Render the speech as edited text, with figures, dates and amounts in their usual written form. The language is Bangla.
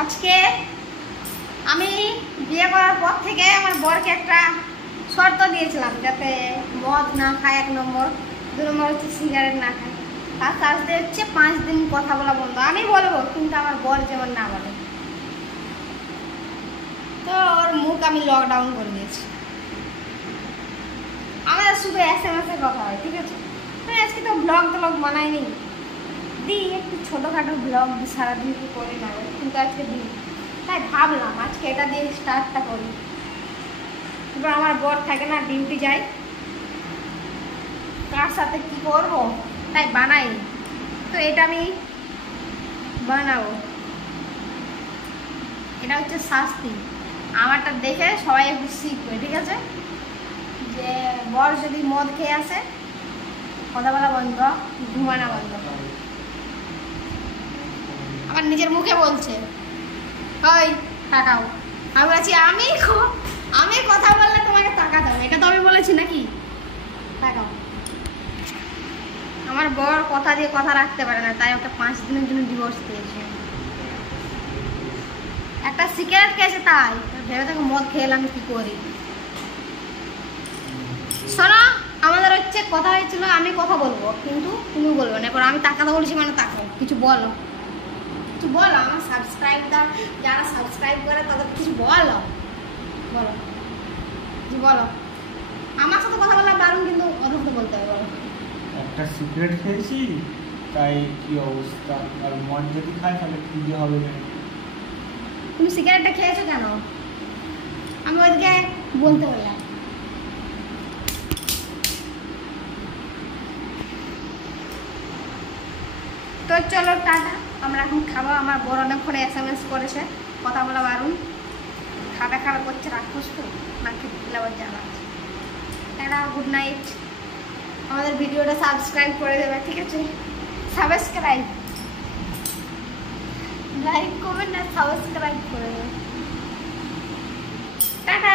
আজকে আমি বিয়ে করার পর থেকে আমার বরকে একটা শর্ত দিয়েছিলাম, যাতে মদ না খায় 1 নম্বর, 2 নম্বর হচ্ছে সিগারেট না খায়। তার সাথে হচ্ছে 5 দিন কথা বলা বন্ধ। আমি বলবো, কিন্তু আমার বর যেমন না বলে। তো ওর মুখ আমি লকডাউন করে দিয়েছি। আমাদের শুধু SMS এ কথা হয়, ঠিক আছে? আজকে তো ব্লগ বানাইনি, দিই একটু ছোটোখাটো ব্লগ সারাদিন কি করি না, কিন্তু আজকে দিই, তাই ভাবলাম আজকে এটা দিয়ে স্টার্টটা করি। এবার আমার বর থাকে না, ডিউটি যায়, কার সাথে কি করব, তাই বানাই। তো এটা আমি বানাবো, এটা হচ্ছে শাস্তি। আমারটা দেখে সবাই একটু শিখবে, ঠিক আছে? যে বর যদি মদ খেয়ে আসে, কথা বলা বন্ধ, ঘুমানো বন্ধ। আমার নিজের মুখে বলছে, ওই তাকাও। আমি বলছি আমি কথা বললে তোমাকে তাকাতে হবে, এটা তো আমি বলেছি নাকি? তাকাও। আমার বর কথা দিয়ে কথা রাখতে পারে না, তাই ওকে 5 দিনের জন্য ডিভোর্স দিয়েছে। একটা সিগারেট খেয়েছে, তাই ভেবে দেখো মদ খেয়ে আমি কি করি। শোনো, আমাদের হচ্ছে কথা হয়েছিল আমি কথা বলবো, কিন্তু তুমি বলবো না। এবার আমি তাকাতে বলছি মানে তাকাও, কিছু বলো, কিছু বলো। আমার সাবস্ক্রাইবার যারা সাবস্ক্রাইব করে তাদের কিছু বলো, বলো কিছু বলো। আমার সাথে কথা বলা দারুণ, কিন্তু ওদের সাথে বলতে হবে। বলো। একটা সিগারেট খেয়েছি, তাই কি অবস্থা। আর মদ যদি খায় তাহলে কি হবে না। তুমি সিগারেটটা খেয়েছো কেন? আমি ওইদিকে বলতে বললাম। তো চলো টাটা, আমরা এখন খাবো। আমার বড় অনেকক্ষণ SMS করেছে, কথা বলা বারণ, খাবে করছে, রাক্ষস তো না, খেতে আবার জানা আছে। Tata, good night. আমাদের ভিডিওটা সাবস্ক্রাইব করে দেবে, ঠিক আছে? সাবস্ক্রাইব, লাইক কমেন্ট আর সাবস্ক্রাইব করে দেবে। টাটা।